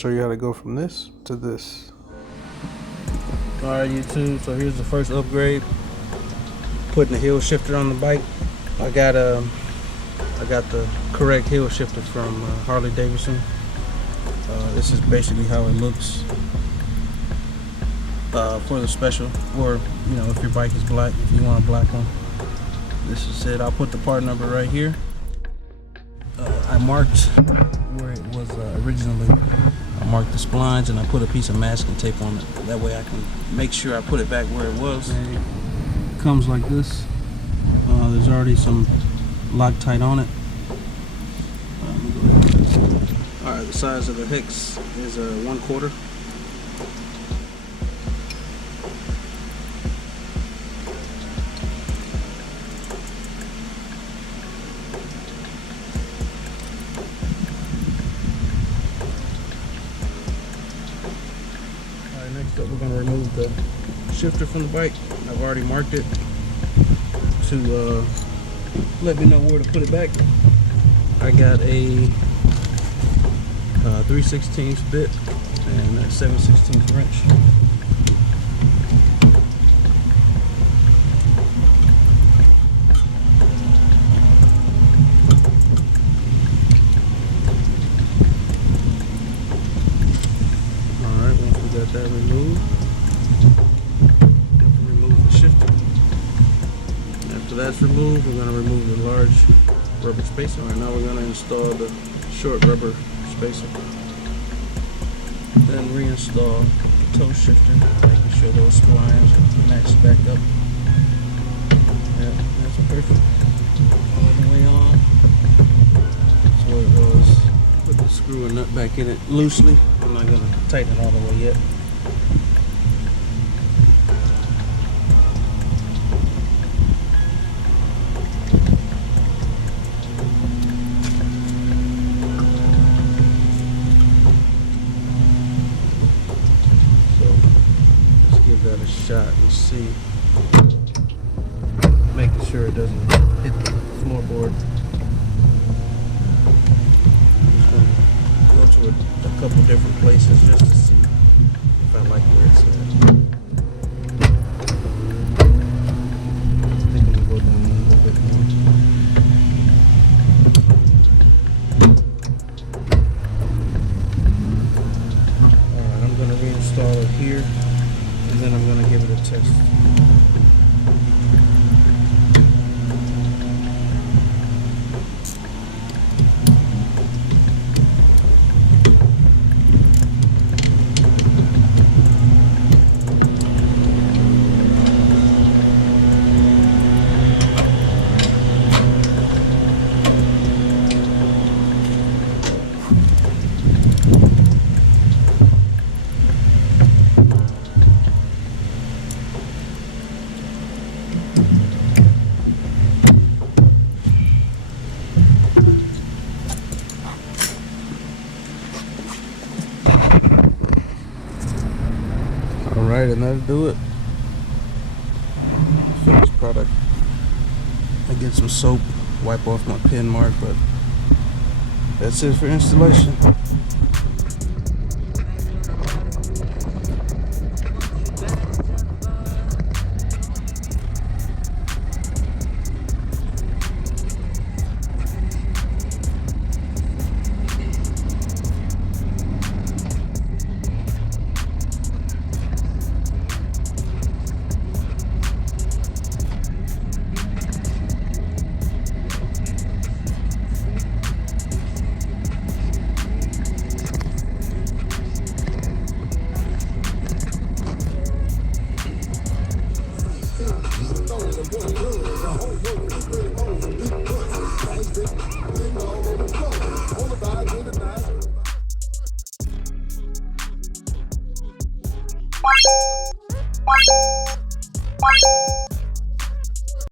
show you how to go from this to this. Alright YouTube, so here's the first upgrade. Putting the hill shifter on the bike. I got the correct hill shifter from Harley Davidson. This is basically how it looks for the special, or you know, if your bike is black, if you want a black one. This is it. I'll put the part number right here. I marked where it was originally. I marked the splines and I put a piece of masking tape on it. That way I can make sure I put it back where it was. It comes like this. There's already some Loctite on it. Alright, the size of the hex is 1/4. Next up, we're going to remove the shifter from the bike. I've already marked it to let me know where to put it back. I got a 3/16 bit and a 7/16 wrench. Got that removed. Remove the shifter. After that's removed, we're going to remove the large rubber spacer. Alright, now we're going to install the short rubber spacer. Then reinstall the toe shifter, making sure those splines match back up. Yep, that's perfect. All the way on. That's what it was. Put the screw and nut back in it loosely. I'm not going to tighten it all the way yet. So let's give that a shot and see. Making sure it doesn't hit the floorboard. Go to a couple different places just to see if I like where it's at. I think I'm gonna go down a little bit more. Alright, I'm gonna reinstall it here and then I'm gonna give it a test. Alright, and that'll do it. Finished product. I get some soap, wipe off my pin mark, but that's it for installation.